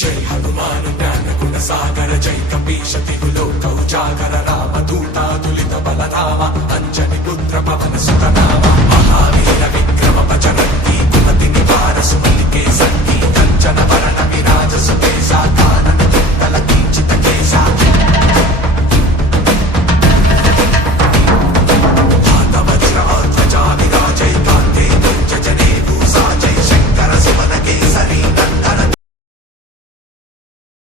जय हनुमान ज्ञान गुण सागर जय कपीश तिहु लोक उजागर राम दूतातुलित बलधामा अंजनी पुत्र